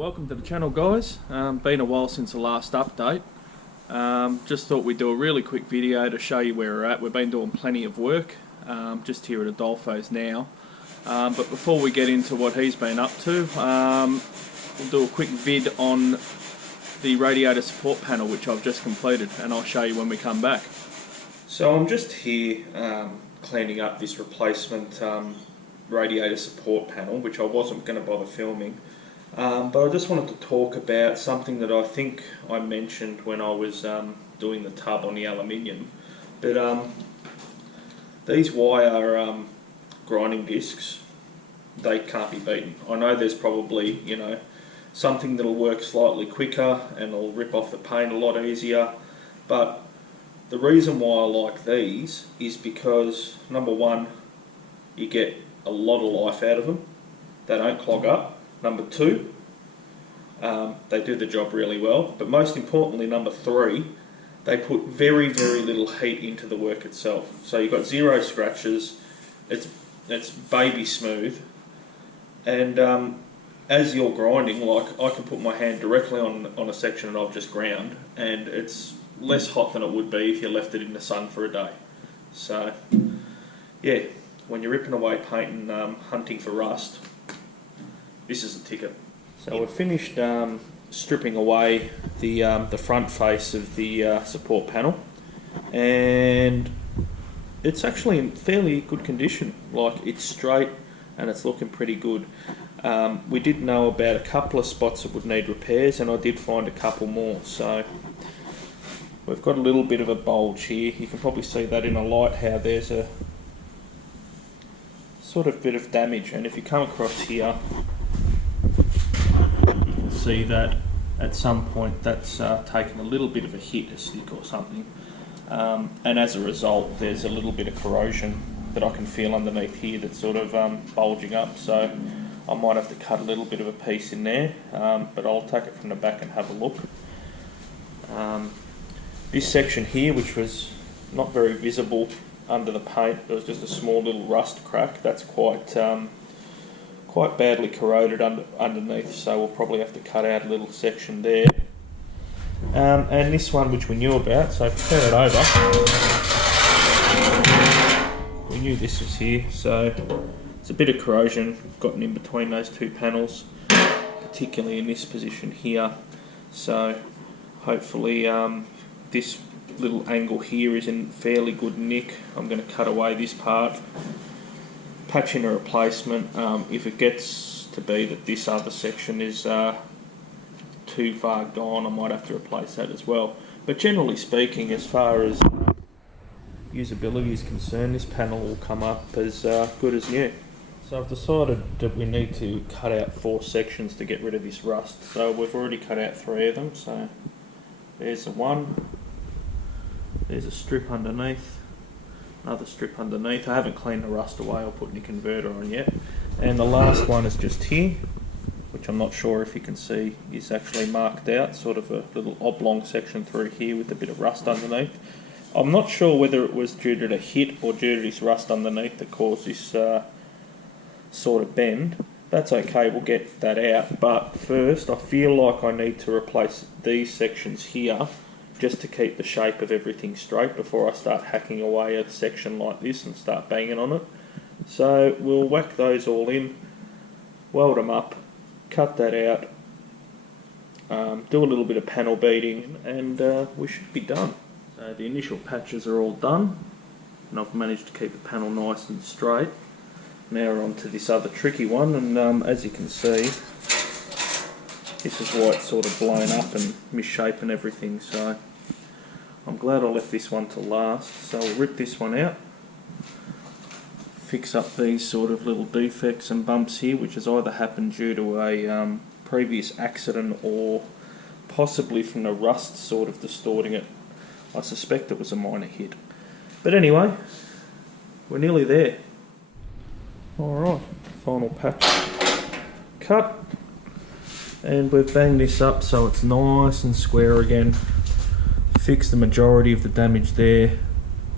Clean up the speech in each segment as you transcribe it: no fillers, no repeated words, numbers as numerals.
Welcome to the channel, guys. Been a while since the last update. Just thought we'd do a really quick video to show you where we're at. We've been doing plenty of work just here at Adolfo's now. But before we get into what he's been up to, we'll do a quick vid on the radiator support panel, which I've just completed, and I'll show you when we come back. So I'm just here cleaning up this replacement radiator support panel, which I wasn't going to bother filming. But I just wanted to talk about something that I think I mentioned when I was doing the tub on the aluminium. But these wire grinding discs, they can't be beaten. I know there's probably, you know, something that'll work slightly quicker and it'll rip off the paint a lot easier, but the reason why I like these is because, number one, you get a lot of life out of them. They don't clog up. Number two, they do the job really well, but most importantly, number three, they put very little heat into the work itself. So you've got zero scratches, it's baby smooth, and as you're grinding, like I can put my hand directly on a section that I've just ground, and it's less hot than it would be if you left it in the sun for a day. So yeah, when you're ripping away paint and hunting for rust, this is a ticket. So we've finished stripping away the front face of the support panel, and it's actually in fairly good condition. Like, it's straight and it's looking pretty good. We did know about a couple of spots that would need repairs, and I did find a couple more. So we've got a little bit of a bulge here. You can probably see that in a light, how there's a sort of bit of damage, and if you come across here, see that at some point that's taken a little bit of a hit, a stick or something, and as a result there's a little bit of corrosion that I can feel underneath here that's sort of bulging up. So I might have to cut a little bit of a piece in there, but I'll take it from the back and have a look. This section here, which was not very visible under the paint, there was just a small little rust crack. That's quite badly corroded underneath, so we'll probably have to cut out a little section there. And this one, which we knew about, so if you turn it over, we knew this was here, so it's a bit of corrosion gotten in between those two panels, particularly in this position here. So hopefully this little angle here is in fairly good nick. I'm going to cut away this part, patch in a replacement. If it gets to be that this other section is too far gone, I might have to replace that as well. But generally speaking, as far as usability is concerned, this panel will come up as good as new. So I've decided that we need to cut out 4 sections to get rid of this rust. So we've already cut out 3 of them. So there's the one, there's a strip underneath, another strip underneath. I haven't cleaned the rust away or put any converter on yet. And the last one is just here, which I'm not sure if you can see is actually marked out, sort of a little oblong section through here with a bit of rust underneath. I'm not sure whether it was due to the hit or due to this rust underneath that caused this sort of bend. That's okay, we'll get that out. But first, I feel like I need to replace these sections here just to keep the shape of everything straight before I start hacking away a section like this and start banging on it. So we'll whack those all in, weld them up, cut that out, do a little bit of panel beading, and we should be done. So the initial patches are all done, and I've managed to keep the panel nice and straight. Now we're on to this other tricky one, and as you can see, this is why it's sort of blown up and misshapen everything. So I'm glad I left this one to last. So we'll rip this one out, fix up these sort of little defects and bumps here, which has either happened due to a previous accident or possibly from the rust sort of distorting it. I suspect it was a minor hit. But anyway, we're nearly there. Alright, final patch cut, and we've banged this up so it's nice and square again. Fix the majority of the damage there.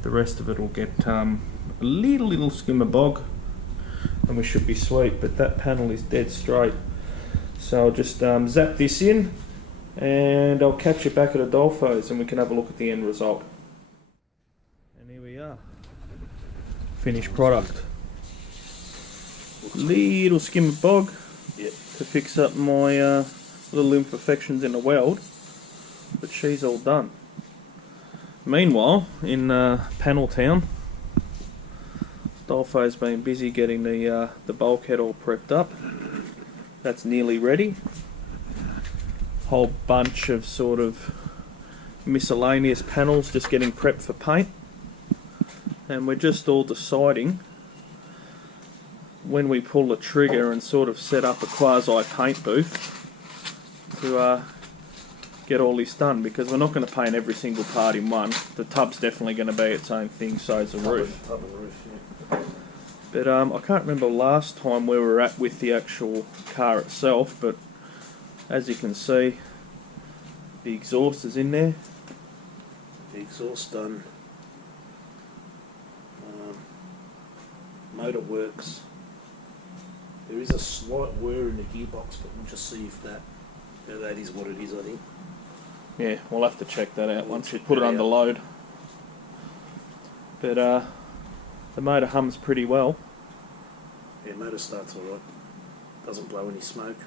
The rest of it will get a little skimmer bog and we should be sweet, but that panel is dead straight. So I'll just zap this in, and I'll catch you back at Adolfo's and we can have a look at the end result. And here we are. Finished product. Little skim of bog to fix up my little imperfections in the weld, but she's all done. Meanwhile, in Panel Town, Adolfo's been busy getting the bulkhead all prepped up. That's nearly ready. Whole bunch of sort of miscellaneous panels just getting prepped for paint, and we're just all deciding when we pull the trigger and sort of set up a quasi paint booth to get all this done, because we're not going to paint every single part in one. The tub's definitely going to be its own thing, so is the roof. But I can't remember last time where we were at with the actual car itself, but as you can see, the exhaust is in there. The exhaust done. Motor works. There is a slight whir in the gearbox, but we'll just see if that is what it is, I think. Yeah, we'll have to check that out once we put it under load. But the motor hums pretty well. Yeah, motor starts alright. Doesn't blow any smoke.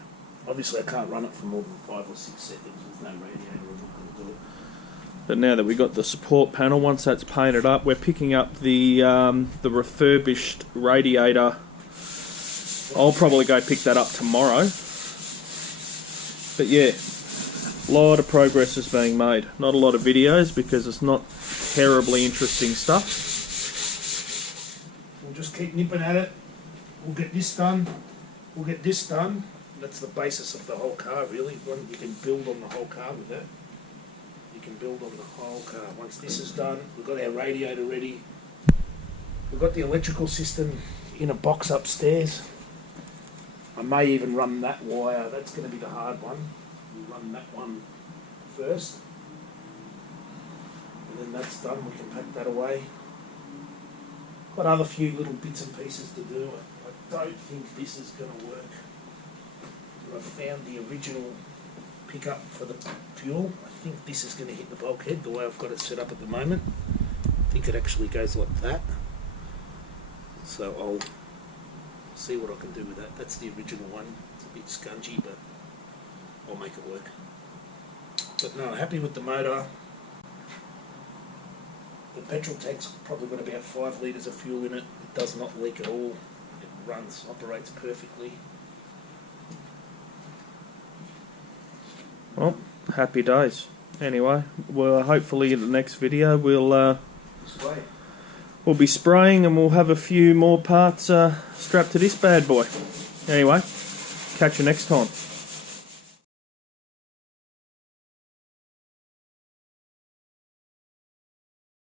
Obviously I can't run it for more than 5 or 6 seconds. There's no radiator, I'm not going to do it. But now that we've got the support panel, once that's painted up, we're picking up the refurbished radiator. I'll probably go pick that up tomorrow. But yeah, a lot of progress is being made. Not a lot of videos because it's not terribly interesting stuff. We'll just keep nipping at it. We'll get this done. We'll get this done. That's the basis of the whole car, really. You can build on the whole car with that. You can build on the whole car. Once this is done, we've got our radiator ready. We've got the electrical system in a box upstairs. I may even run that wire. That's going to be the hard one. We'll run that one first. And then that's done. We can pack that away. Got other few little bits and pieces to do. I don't think this is going to work. I found the original pickup for the fuel. I think this is going to hit the bulkhead the way I've got it set up at the moment. I think it actually goes like that. So I'll see what I can do with that. That's the original one. It's a bit scungy, but I'll make it work. But no, happy with the motor. The petrol tank's probably got about 5 litres of fuel in it. It does not leak at all. It runs, operates perfectly. Well, happy days. Anyway, well, hopefully in the next video we'll be spraying and we'll have a few more parts strapped to this bad boy. Anyway, catch you next time.